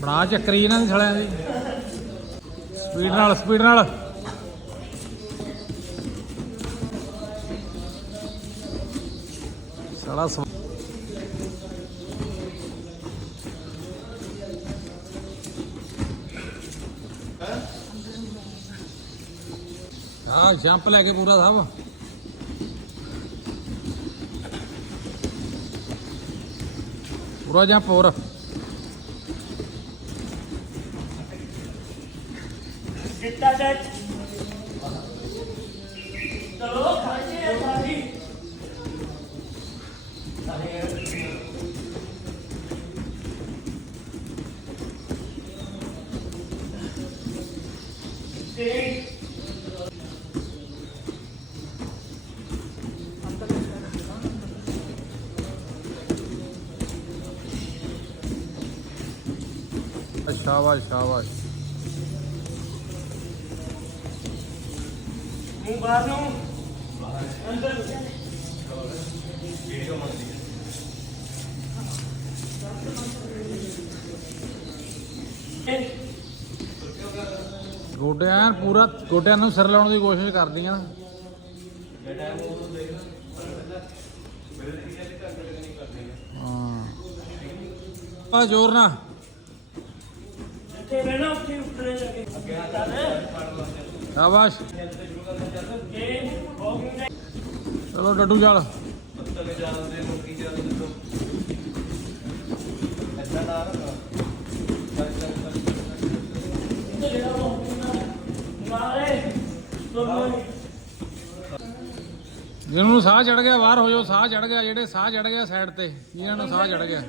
ਬਣਾ ਚੱਕਰੀ ਇਹਨਾਂ ਦੀ ਥਲਿਆਂ ਦੀ। ਸਪੀਡ ਨਾਲ ਸਪੀਡ ਨਾਲ। ਸਾਲਾ ਸਵ- ਜੰਪ ਲੈ ਕੇ ਪੂਰਾ ਸਾਹਿਬ ਪੂਰਾ ਜੰਪ ਹੋਰ। ਜਿੱਤਾ ਜੱਜ। ਸ਼ਾਬਾਸ਼। ਸ਼ਾਬਾਸ਼ ਮੂੰਹ ਬਾਹਰ ਨੂੰ। ਅੰਦਰ। ਇਹ ਗੋਡੇ ਐਨ ਪੂਰਾ ਗੋਡਿਆਂ ਨੂੰ ਸਿਰ ਲਾਉਣ ਦੀ ਕੋਸ਼ਿਸ਼ ਕਰਦੀਆਂ। ਹਾਂ। ਆ ਜ਼ੋਰ ਨਾ ਜਿੱਥੇ ਬਹਿਣਾ ਉੱਥੇ ਉੱਤਰੇ ਜਾ ਕੇ ਸ਼ਾਬਾਸ਼। ਇਹ ਵਾਕਿੰਗ ਦਾ ਚਲੋ ਡੱਡੂ ਚੱਲ ਤੱਕ ਜਾਂਦੇ ਮੁੱਕੀ ਜਾਂਦੇ ਦੱਸੋ ਐਦਾਂ ਨਾ ਰੱਖ ਚੱਲ ਚੱਲ ਚੱਲ ਜਿਹੜਾ ਵਾਕਿੰਗ ਦਾ ਮਾਰੇ ਤੁਮ ਜਿਹਨਾਂ ਨੂੰ ਸਾਹ ਚੜ ਗਿਆ ਬਾਹਰ ਹੋ ਜਾਓ ਸਾਹ ਚੜ ਗਿਆ ਜਿਹੜੇ ਸਾਹ ਚੜ ਗਿਆ ਸਾਈਡ ਤੇ ਜਿਹਨਾਂ ਨੂੰ ਸਾਹ ਚੜ ਗਿਆ।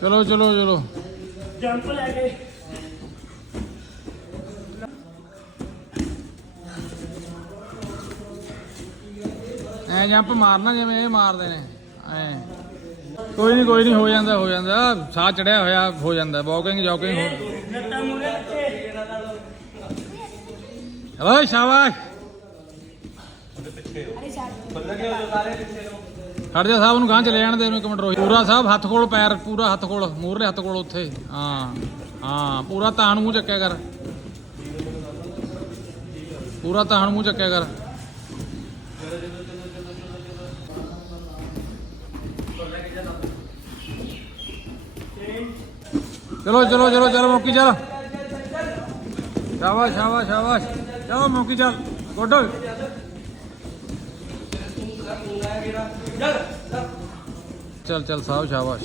ਚਲੋ ਚਲੋ ਚਲੋ। ਜੰਪ ਲੈ ਕੇ। ਐ ਜੰਪ ਮਾਰਨਾ ਜਿਵੇਂ ਇਹ ਮਾਰਦੇ ਨੇ ਐ। ਕੋਈ ਨਹੀਂ ਕੋਈ ਨਹੀਂ ਹੋ ਜਾਂਦਾ ਹੋ ਜਾਂਦਾ। ਸਾਹ ਚੜਿਆ ਹੋਇਆ ਹੋ ਜਾਂਦਾ। ਵਾਕਿੰਗ ਜੋਗਿੰਗ ਹੋ ਓਏ ਸ਼ਾਬਾਸ਼। ਹਟ ਜਾ ਸਾਹਿਬ ਨੂੰ ਗਾਂ ਚ ਲੈ ਜਾਣ ਦੇ, ਉਹਨੂੰ ਇੱਕ ਮਿੰਟ ਰੋਈ ਪੂਰਾ ਸਾਹਿਬ ਹੱਥ ਕੋਲ ਪੈਰ, ਪੂਰਾ ਹੱਥ ਕੋਲ, ਮੂਹਰਲੇ ਹੱਥ ਕੋਲ ਉੱਥੇ। ਹਾਂ ਹਾਂ, ਪੂਰਾ ਤਾਣ ਮੂੰਹ ਚੱਕਿਆ ਕਰ। ਪੂਰਾ ਤਾਣ ਮੂੰਹ ਚੱਕਿਆ ਕਰ। ਚਲੋ ਚਲੋ ਚਲੋ ਚਲੋ ਮੌਕੀ ਚੱਲ। ਸ਼ਾਬਾਸ਼ ਸ਼ਾਬਾਸ਼ ਸ਼ਾਬਾਸ਼। ਚਲੋ ਮੌਕੀ ਚੱਲ ਗੁੱਡ। ਚੱਲ ਚੱਲ ਸਾਹਿਬ ਸ਼ਾਬਾਸ਼।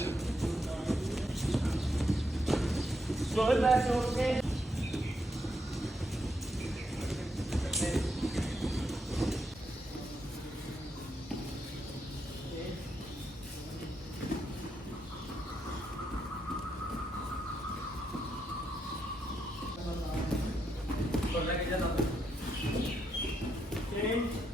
Amen.